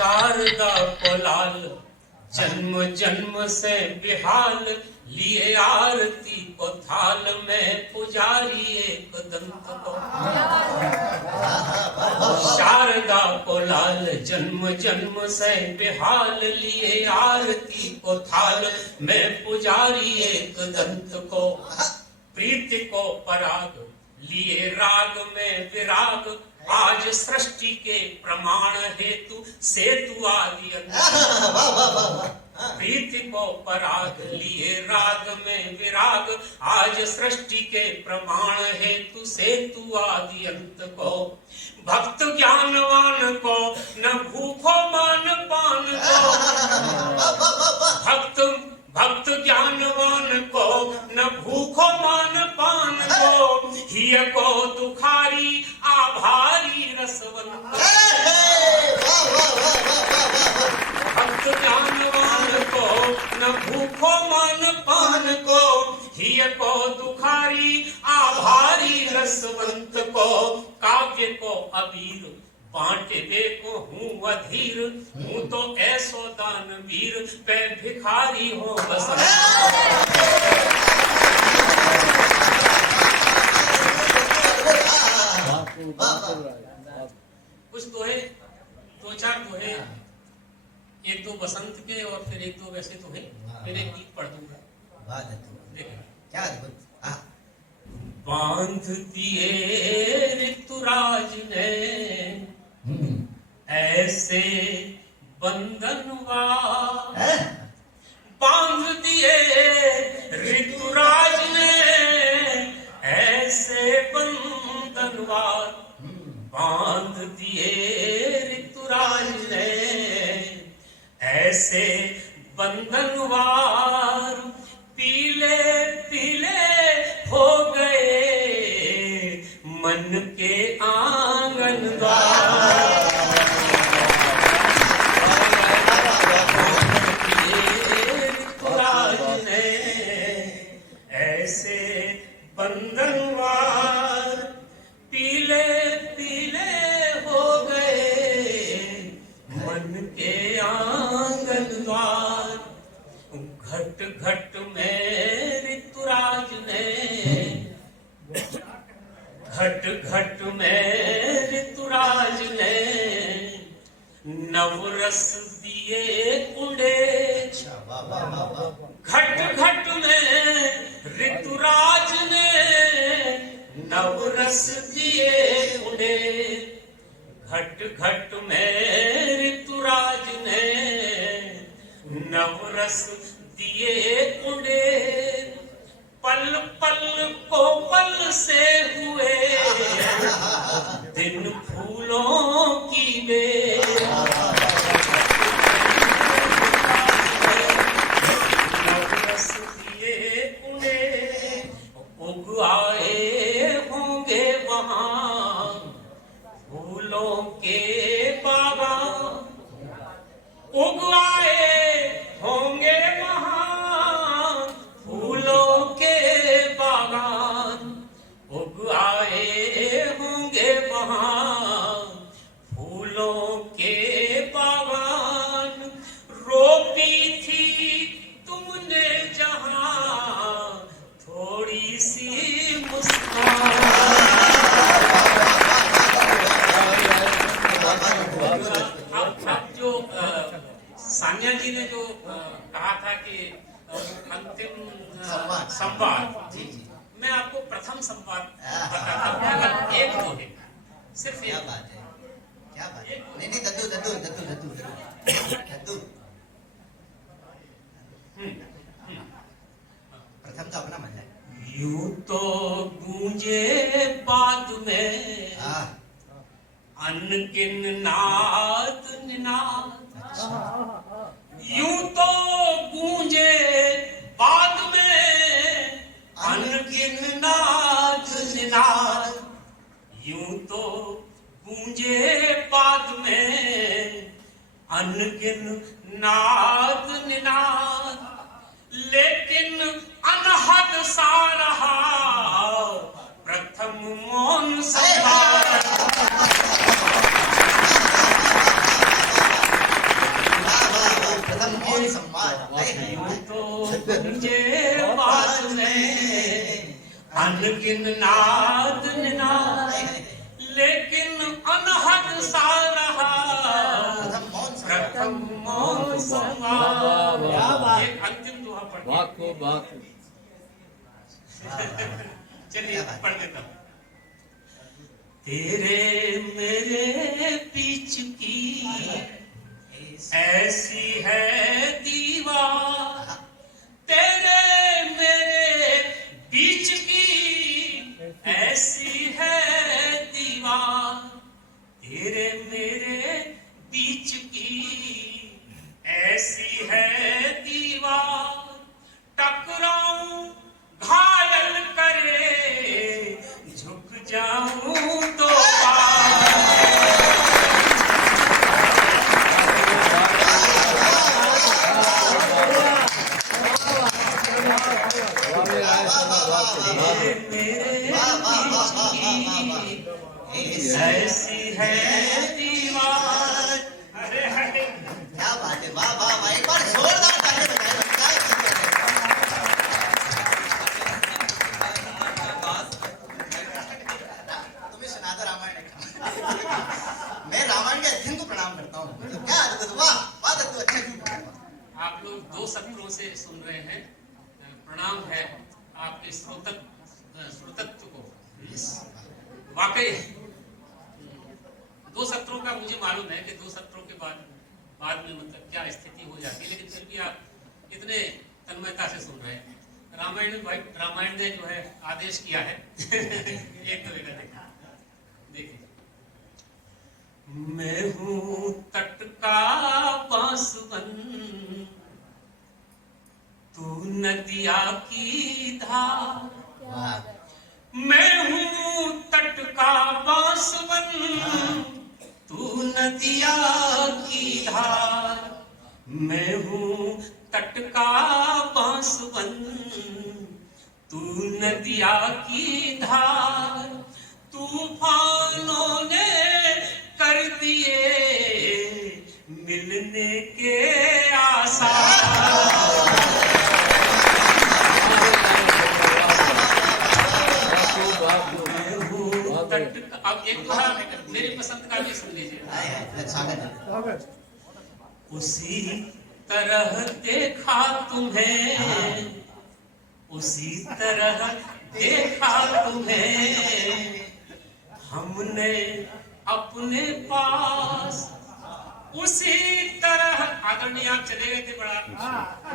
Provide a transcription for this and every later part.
शारदा को लाल जन्म जन्म से बिहाल, लिए आरती को थाल में पुजारी एक दंत को। शारदा को लाल जन्म जन्म से बिहाल, लिए आरती को थाल में पुजारी एक दंत को। प्रीति को पराग लिए राग में विराग, आज सृष्टि के प्रमाण हेतु सेतु आदि। प्रीति को पराग लिए राग में विराग, आज सृष्टि के प्रमाण हेतु सेतु आदि अंत को। भक्त ज्ञानवान को न भूखो मान पान को। भक्त ज्ञानवान को न भूखो मान पान को, हिय को दुखारी आभारी रसवंत। भक्त ज्ञानवान को न भूखो मान पान को, हिय को दुखारी आभारी रसवंत को। काव्य को अबीर बांटे दे को हूँ अधीर, हूँ तो ऐसो दानवीर पे भिखारी हो बसंत। कुछ दोहे, दो चार दोहे, एक दो बसंत के और फिर एक दो वैसे दोहे, फिर एक गीत पढ़ दूंगा। क्या बांध दिए ऋतुराज ने ऐसे बंधनवा, बांध दिए ऋतुराज ने ऐसे बंधनवा, बांध दिए ऋतुराज ने ऐसे बंधनवार, पीले पीले हो गए मन के आंगन द्वार। ऋतुराज ने ऐसे बंधनवार, पीले पीले हो गए मन के आंगन द्वार। घट घट में ऋतुराज ने, घट घट में ऋतुराज ने नवरस दिए कुंडे। घट घट में ऋतुराज ने नवरस दिए कुंडे। घट घट में ऋतुराज ने नवरस दिए कुंडे। पल पल को पल से हुए दिन फूलों की बेल। नवरस दिए कुंडे, उग आए होंगे वहां फूलों के बागान। उग आए होंगे वहां फूलों के बागान। उग आए होंगे वहां फूलों के बागान। रोपी थी तुमने जहां थोड़ी सी मुस्कान। अब जो सान्या जी ने जो कहा था कि अंतिम संवाद, मैं आपको प्रथम संवाद बताता हूँ। अगर एक दो है, सिर्फ एक बात है। क्या बात है? नहीं दद्दू प्रथम तो अपना मन है। यूं तो गूंजे बाद में अनगिन नाद निनाद। यूं तो गूंजे बाद में अनगिन नाद निनाद। यूं तो गूंजे बाद में अनगिन नाद निनाद। लेकिन अनहद सा रहा प्रथम मौन संभार। गूंजे बाज में अनगिन नाद निनाद, लेकिन अनहद सा रहा प्रथम मौन संवाद। एक अंतिम दोहा पढ़ चलिए पढ़ देता हूं। तेरे मेरे बीच की ऐसी है दीवार, तेरे मेरे बीच की ऐसी है दीवार, तेरे मेरे बीच की ऐसी है दीवार, टकराऊं घायल करे झुक जाऊं तो ऐसी है दीवार। अरे क्या बात है, वाह वाह वाह, एक बार जोरदार ताली बजाएं। तुम्हें सुना दो रामायण का। मैं रामायण के अध्ययन को प्रणाम करता हूँ। क्या अद्भुत, वाह वाह, अद्भुत, अच्छा क्यों। आप लोग 2 सत्रों से सुन रहे हैं। प्रणाम है आपके श्रोतत्व को। वाकई 2 सत्रों का मुझे मालूम है कि 2 सत्रों के बाद में मतलब क्या स्थिति हो जाती है, लेकिन फिर भी आप इतने तन्मयता से सुन रहे हैं। रामायण ने जो है आदेश किया है। एक तो देखिए, मैं हूं तट का बांसुवन, तू नदिया की धार। मैं हूं तट का बांसुवन, तू नदिया की धार। मैं हूं तट का बांसुवन, तू नदिया की धार। तूफानों ने कर दिए मिलने के आसार। अब एक दोहा मेरी पसंद का भी सुन लीजिए। उसी तरह देखा तुम्हें, उसी तरह देखा तुम्हें हमने अपने पास, उसी तरह। आदरणीय आप चले गए थे, बड़ा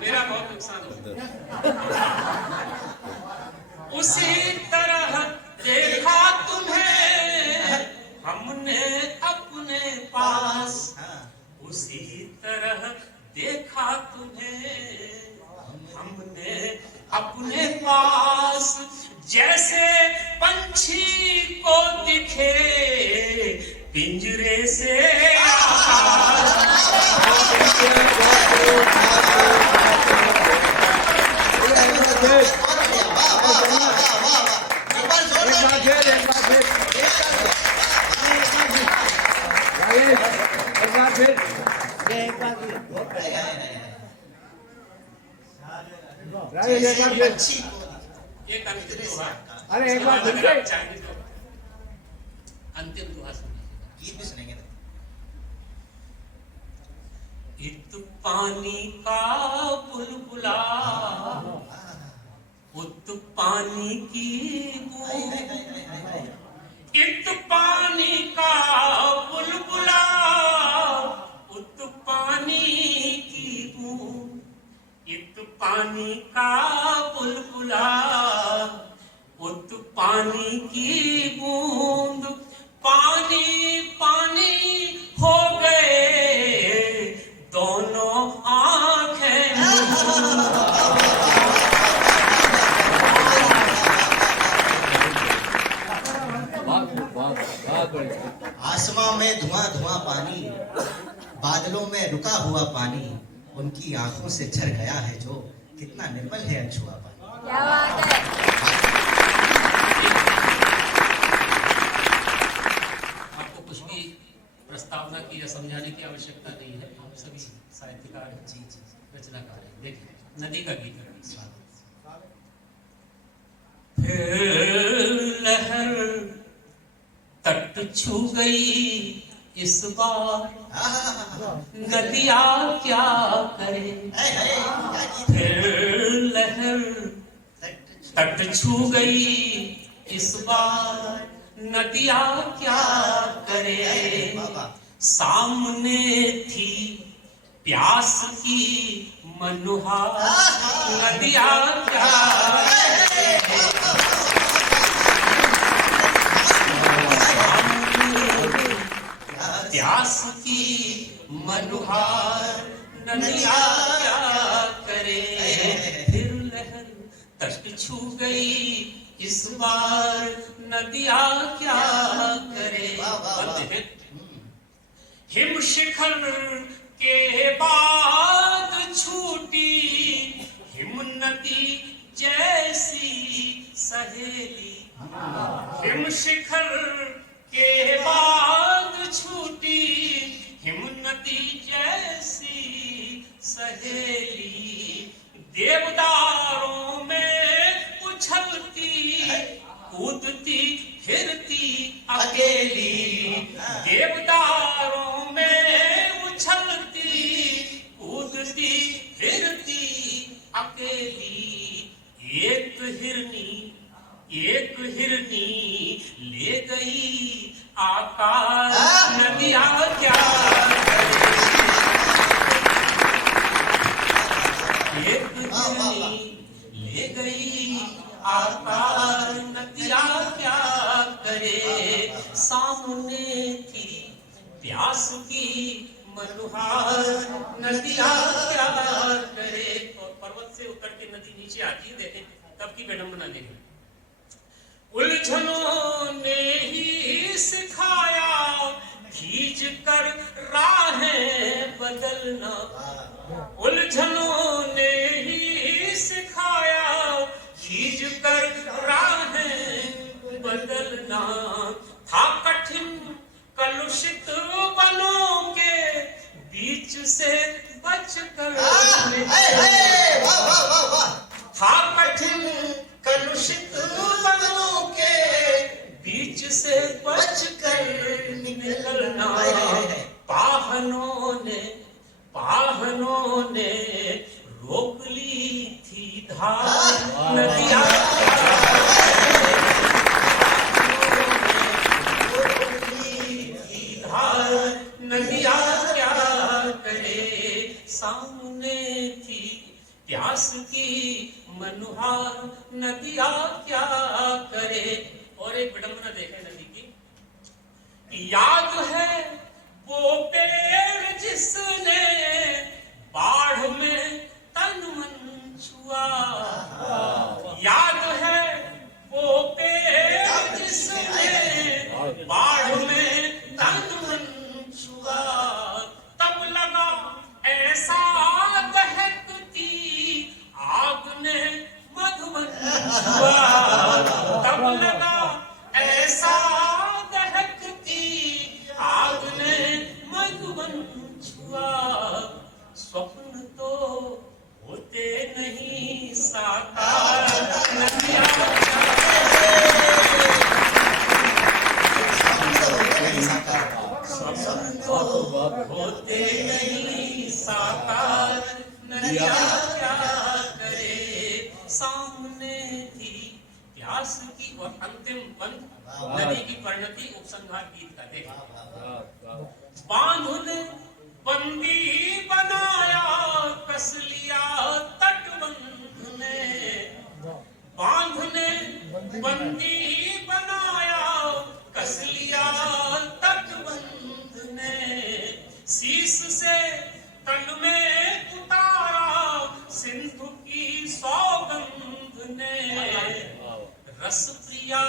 मेरा बहुत नुकसान हो। उसी तरह देखा तुम्हें हमने अपने पास, उसी तरह देखा तुम्हें हमने अपने पास। जैसे पंछी को दिखे पिंजरे से अरे एक बार अंतिम दुआ गीत भी सुनेंगे। इत पानी का बुलबुला, उत पानी की बूंद, इत पानी का बुलबुला, उत पानी की बूंद, इत पानी का बुलबुला, उत पानी की बूंद। पानी पानी हो गए दोनों आंखें। आसमां में धुआं धुआं पानी, बादलों में रुका हुआ पानी, उनकी आंखों से झर गया है जो, कितना निर्मल है अछुआ पानी। क्या बात है। आपको कुछ भी प्रस्तावना की या समझाने की आवश्यकता नहीं है। हम सभी साहित्यकार, रचनाकार हैं। देखिए, नदी का गीत है। फिर लहर तट छू गई इस बार, नदिया क्या करे। फिर लहर तट छू गई इस बार, नदिया क्या करे। सामने थी प्यास की मनुहार, नदिया क्या प्यास की मनुहार, नदिया क्या करे। फिर लहर तट छू गई इस बार, नदिया क्या करे। हिम शिखर के बाद छूटी हिम नदी जैसी सहेली। हिम शिखर के बाद छूटी हिम नदी जैसी सहेली। देवदारों में उछलती कूदती फिरती अकेली। देवदारों में उछलती कूदती फिरती अकेली। एक हिरनी ले गई आकाश, नदिया क्या करे। एक हिरनी ले गई आकाश, नदिया क्या करे। सामने थी प्यास की मनुहार, नदिया क्या करे। और पर्वत से उतर के नदी नीचे आती है, देखें तब की विडंबना देखें। उलझनों ने ही सिखाया खींच कर राहें बदलना। उलझनों ने ही सिखाया खींच कर राहें बदलना। था कठिन कलुषित बनों के बीच से बचकर था कठिन कलुषित बनों के बीच से बचकर निकलना। पाहनों ने रोक ली थी धार, नदिया नदिया क्या करे। सामने थी प्यास की मनुहार, नदिया क्या करे। और एक विडंबना देखें नदी की। याद है वो पेड़ जिसने बाढ़ में तन मन छुआ। याद है वो पेड़ जिसने बाढ़ में तन मन छुआ। तब लगा ऐसा दहकती आग ने मधुबन छुआ। तब लगा ऐसा दहकती आग ने मधुबन छुआ। स्वप्न तो होते नहीं साकार, नदिया स्वप्न तो होते नहीं साकार, नदिया क्या करे। सामने थी प्यास की। और अंतिम बंद नदी की परिणति उपसंहार गीत का देखें। बांध ने बंदी बनाया कस लिया तटबंध ने। बांध ने बंदी बनाया कस लिया तटबंध ने। शीश से तन में उतारा सिंधु की सौगंध ने। रस प्रिया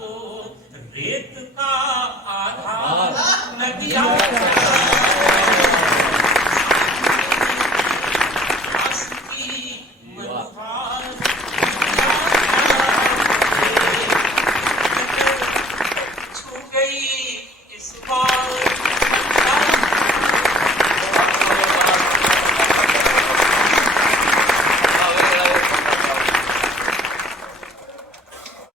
को रेत का आधार,